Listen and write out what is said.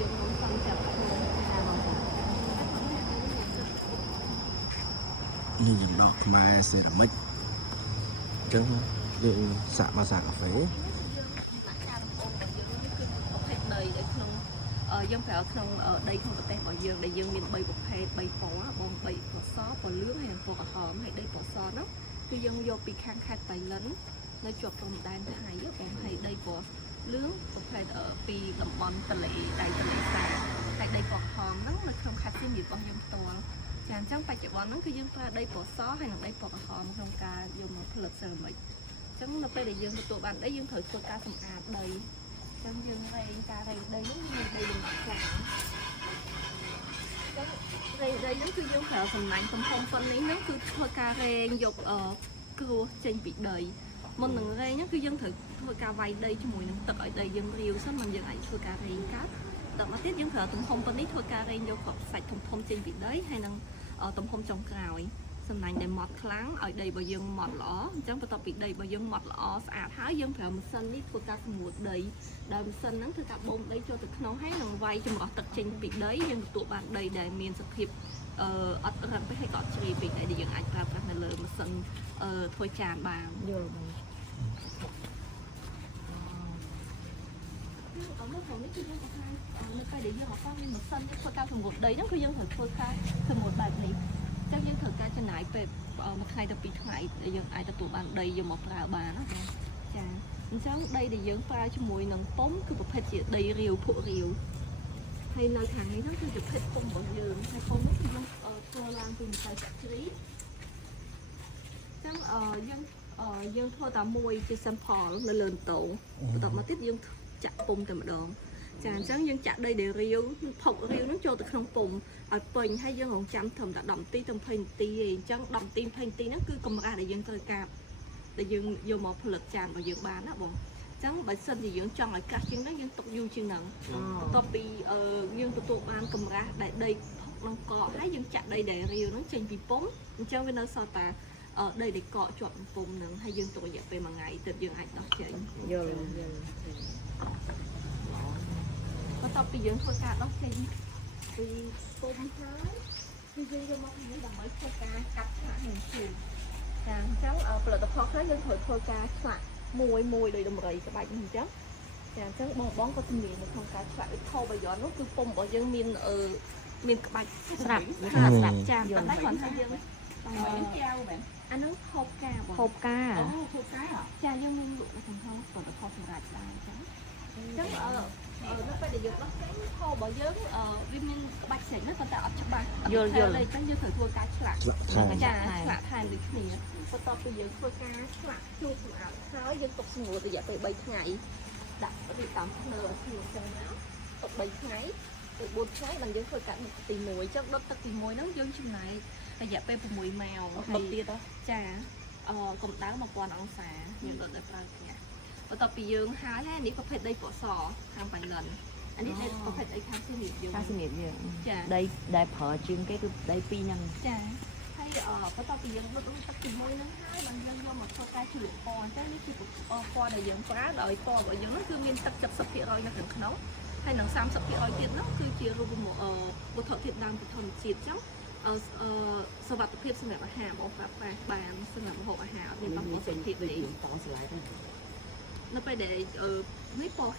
យើងមិនសំចាប់ខ្លួនចាបងចា នេះយើងដកខ្មែរសេរ៉ាមិចអញ្ចឹងយើងសាក់មកសាក់កាហ្វេ យើងដំណាក់កាលដំបូងរបស់យើងគឺប្រភេទដីនៅក្នុងយើងប្រើក្នុងដីក្នុងប្រទេសរបស់យើងដែលយើងមាន3ប្រភេទ3ពណ៌បង3ពណ៌សពណ៌លឿងហើយនិងពណ៌ក្រហមហើយដីពណ៌សនោះគឺយើងយកពីខាងខេត្តបៃលិននៅជាប់ព្រំដែនថៃបងហើយដីពណ៌លឿងប្រភេទពីតំបន់ទន្លេដៃទន្លេសាបហើយដីពណ៌ក្រហមហ្នឹងនៅក្នុងខេត្តសៀមរាបរបស់យើងផ្ទាល់ចាអញ្ចឹងបច្ចុប្បន្នហ្នឹងគឺយើងប្រើដីពណ៌សហើយនិងដីពណ៌ក្រហមក្នុងការយកមកផលិតសេរ៉ាមិចអញ្ចឹងនៅពេលដែលយើងទទួលបានដីយើងត្រូវធ្វើការសម្អាតដីអញ្ចឹងយើងរែងការរែងដីហ្នឹងមានដីលំដាប់ខ្លាំងអញ្ចឹងរែងដីហ្នឹងគឺយើងប្រើសំណាញ់ទំហំប៉ុណ្ណេះហ្នឹងគឺធ្វើការរែងយកគ្រោះចេញពីដីមុននឹងរែងហ្នឹងគឺយើងត្រូវធ្វើការវាយដីជាមួយនឹងទឹកឲ្យដីយើងរាវសិនមិនយើងអាចធ្វើការរែងកាត់ដល់មកទៀតយើងប្រើទំហំប៉ុណ្នេះធ្វើការរែងយកគ្រាប់សាច់ធំៗចេញពីដីហើយនឹងទំហំចុងក្រោយសំណាញ់ដែលម៉ត់ខ្លាំងឲ្យដីរបស់យើងម៉ត់ល្អអញ្ចឹងបន្ទាប់ពីដីរបស់យើងម៉ត់ល្អស្អាតហើយយើងប្រើម៉ាស៊ីននេះធ្វើការសម្ងួតដីដោយម៉ាស៊ីនហ្នឹងធ្វើការបូមដីចូលទៅក្នុងហើយនឹងវាយចម្រោះទឹកចេញពីដីយើងទទួលបានដីដែលមានសភាពអត់រឹងពេកហើយក៏អត់ជ្រាយពេកដែលយើងអាចប្រើប្រាស់នៅលើម៉ាស៊ីនធ្វើចានបានយល់បងនៅក្នុងនេះគឺយើងបង្ហាញនៅពេលដែលយើងអត់មានម៉ាស៊ីនធ្វើការសម្ងួតដីហ្នឹងគឺយើងត្រូវធ្វើការសម្ងួតបែបនេះអញ្ចឹងយើងត្រូវការចំណាយពេលមួយថ្ងៃទៅ2ថ្ងៃដែលយើងអាចទទួលបានដីយកមកប្រើបានណាចាអញ្ចឹងដីដែលយើងប្រើជាមួយនឹងពុម្ពគឺប្រភេទជាដីរាវភក់រាវហើយនៅខាងនេះហ្នឹងគឺជាប្រភេទពុម្ពរបស់យើងហើយពុម្ពនេះគឺយើងធ្វើឡើងពីម្សៅចាក់ជ្រីអញ្ចឹងយើងធ្វើតែមួយជា sample នៅលើម៉ូតូបន្ទាប់មកទៀតយើងចាក់ពុម្ពតែម្ដងចាអញ្ចឹងយើងចាក់ដីដែលរាវផុករាវហ្នឹងចូលទៅក្នុងពុម្ពឲ្យពេញហើយយើងរងចាំត្រឹមតែ10នាទីទៅ20នាទីឯងអញ្ចឹង10នាទី20នាទីហ្នឹងគឺកម្រាស់ដែលយើងត្រូវការដែលយើងយកមកផលិតចានរបស់យើងបានណាបងអញ្ចឹងបើសិនជាយើងចង់ឲ្យកាស់ជាងហ្នឹងយើងទុកយូរជាងហ្នឹងបន្ទាប់ពីយើងទទួលបានកម្រាស់ដែលដីផុកនឹងកកហើយយើងចាក់ដីដែលរាវហ្នឹងចេញពីពុម្ពអញ្ចឹងវានៅសល់តែដីដែលកកជាប់នឹងពុម្ពហ្នឹងហើយយើងទុករយៈពេល1ថ្ងៃទើបយើងអាចដោះចេញយល់បន្ទាប់ពីយើងធ្វើការដោះចេញពីពុម្ពហើយគឺយើងយកមកនេះដើម្បីធ្វើការកាត់ឆ្លាក់នឹងជូរចាអញ្ចឹងផលិតផលខ្លះយើងត្រូវធ្វើការឆ្លាក់មួយដោយដំរីក្បាច់នេះអញ្ចឹងចាអញ្ចឹងបងក៏ជំនាញនៅក្នុងការឆ្លាក់ដូចថោបាយ័ននោះគឺពុម្ពរបស់យើងមានក្បាច់ស្រាប់ចាប៉ុន្តែគ្រាន់តែយើងចាវមែនអានោះហូបកាបងហូបកាចាយើងមានលក់នៅក្នុងផលិតផលសម្រាប់ដែរអញ្ចឹងនៅពេលដែលយើងដោះចេញថោរបស់យើងវាមានក្បាច់ស្រេចណាប៉ុន្តែអត់ច្បាស់យល់អញ្ចឹងយើងត្រូវធ្វើការឆ្លាក់ចាឆ្លាក់ថែមដូចគ្នាបន្ទាប់ពីយើងធ្វើការឆ្លាក់ជូតសម្អាតហើយយើងទុកសម្ងួតរយៈពេល3ថ្ងៃដាក់ពីតាមភ្លើងឲ្យអញ្ចឹងណាទុក3ថ្ងៃទៅ4ថ្ងៃបានយើងធ្វើការដុតទី1អញ្ចឹងដុតទឹកទី1ហ្នឹងយើងចំណាយរយៈពេល6ម៉ោងហើយទៀតចាកម្ដៅ1000អង្សាយើងដុតដោយប្រើផ្ទះបន្ទាប់ពីយើងហើយនេះប្រភេទដីពណ៌សខាងបៃលិនអានេះដីប្រភេទដីខាងសៀមរាបយើងចាដីដែលប្រើជាងគេគឺដីពីរហ្នឹងចាហើយបន្ទាប់ពីយើងដុតទឹកទី1ហ្នឹងហើយបានយើងយកមកធ្វើការជ្រលក់ពណ៌អញ្ចឹងនេះគឺពណ៌ដែលយើងប្រើដោយពណ៌របស់យើងហ្នឹងគឺមានទឹក70%នៅខាងក្នុងហើយនឹង30%ទៀតហ្នឹងគឺជារូបវត្ថុធាតុដើមពីធម្មជាតិអញ្ចឹងសុវត្ថិភាពសម្រាប់អាហារបងប្រើប្រាស់បានសម្រាប់ម្ហូបអាហារអត់មានបំពុលសុខភាពទេនៅពេលដែលនេះពណ៌